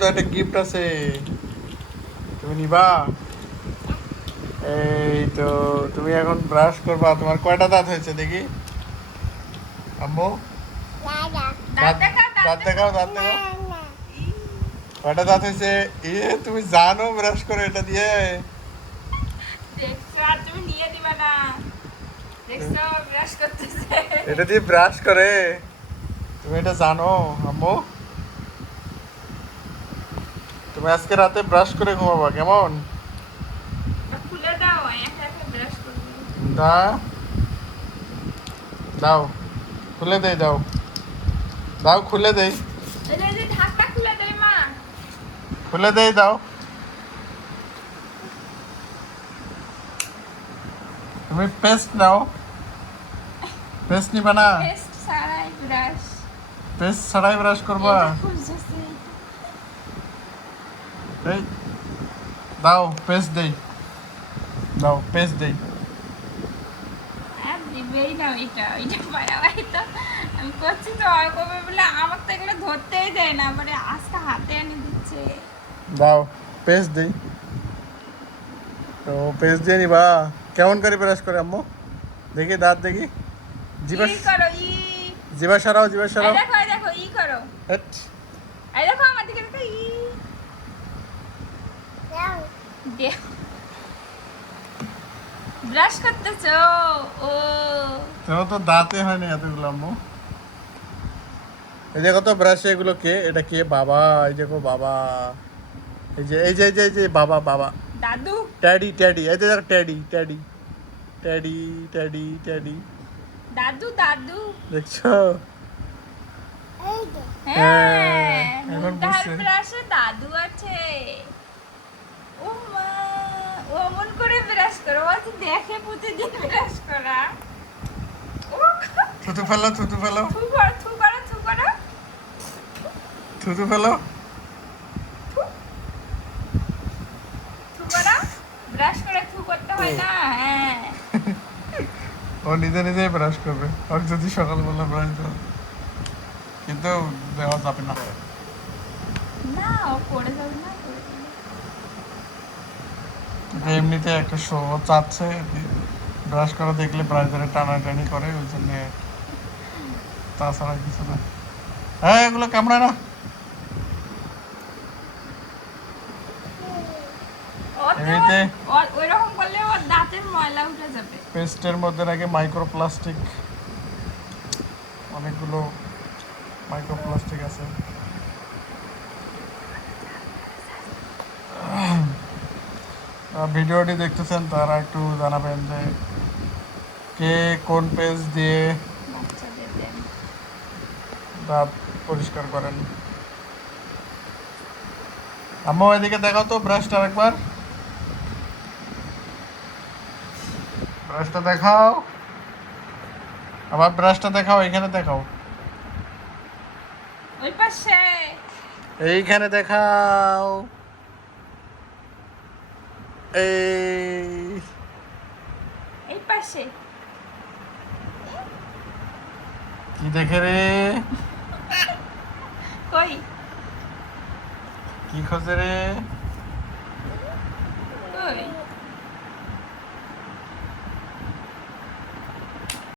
তো একটা গিফট আছে, তুমি নিবা? এই তো, তুমি এখন ব্রাশ করবা। তোমার কয়টা দাঁত হয়েছে দেখি আম্মু? দাঁত দাঁত দেখাও, দাঁত দেখাও। কয়টা দাঁত হয়েছে? এ তুমি জানো ব্রাশ করে এটা দিয়ে? দেখছো আর তুমি নিয়ে দিবা না। দেখছো ব্রাশ করতেছে। এটা দিয়ে ব্রাশ করে? তুমি এটা জানো আম্মু? তুমি আজকে রাতে ব্রাশ করে ঘুমাবা কেমন? খুলে দাও, একা একা ব্রাশ করবে। দা দাও, খুলে দেই, দাও দাও, খুলে দেই, এই যে ঢাকনা খুলে দেই মা। খুলে দেই, দাও। তুমি পেস্ট নাও, পেস্ট নিবা না? পেস্ট ছাড়াই ব্রাশ। পেস্ট ছাড়াই ব্রাশ করবা? খুঁজতেছে। এই দাও, পেস্ট দেই, দাও পেস্ট দেই। আর দিবেই না ওইটা বাড়াবাড়ি তো আমি করছি তো আর করবে বলে আমার তো এগুলো ধরতেই দেয় না, মানে আজকে হাতে এনে দিচ্ছে। দাও পেস্ট দেই। তো পেস্ট দিয়ে নিবা? কেমন করে ব্রাশ করে আম্মু? দেখি দাঁত দেখি। জিবা ই করো ই। জিবা সরাও, জিবা এই সরাও। দেখো ই করো। হেট। এই দেখো আমার দিকে দেখো ই। দে ব্রাশ করতেছো? ও তোমার তো দাঁতে হয়নি এতগুলো আম্মু। এই দেখো তো ব্রাশে এগুলো কে? এটা কে? বাবা। এই দেখো বাবা। এই যে বাবা বাবা। দাদু। ট্যাডি ট্যাডি, এই দেখো teddy teddy teddy teddy teddy. দাদু দাদু। দেখছো? হ্যাঁ এখন মুখটার বুঝছে। ব্রাশে দাদু আছে। ও মা, ও মন করে ব্রাশ করো, ও তো দেখে প্রতিদিন ব্রাশ করা। ও থুতু ফেলো, থুতু ফেলো, থু করো থু করো থু করো থুতু ফেলো। থু করো। ব্রাশ করে থু করতে হয় না। হ্যাঁ ও নিজে নিজেই ব্রাশ করবে, আর যদি সকালবেলা ব্রাশ দাও, কিন্তু দেওয়া যাবে না। না, ও করে যাবে না, করে যাবে। এটা এমনিতে একটা শো চাচ্ছে, ব্রাশ করা দেখলে ব্রাশারে টানাটানি করে, ওই জন্য। তাছাড়া কিছু না। হ্যাঁ, এগুলো কামড়ায় না। এমনিতে ওইরকম করলে ওর দাঁতের ময়লা উঠে যাবে। পেস্টের মধ্যে নাকি মাইক্রোপ্লাস্টিক, অনেকগুলো মাইক্রোপ্লাস্টিক আছে। ভিডিওটি দেখতেছেন তারা একটু জানাবেন যে কে কোন পেস্ট দিয়ে বাচ্চাদের দেন। দাঁত পরিষ্কার করেন। আম্মু এদিকে দেখাও তো ব্রাশটা একবার, ব্রাশটা দেখাও, আবার ব্রাশটা দেখাও, এখানে দেখাও, ওই পাশে। এইখানে দেখাও। এই এই পাশে। কি দেখে রে? কই? কি খোঁজে রে?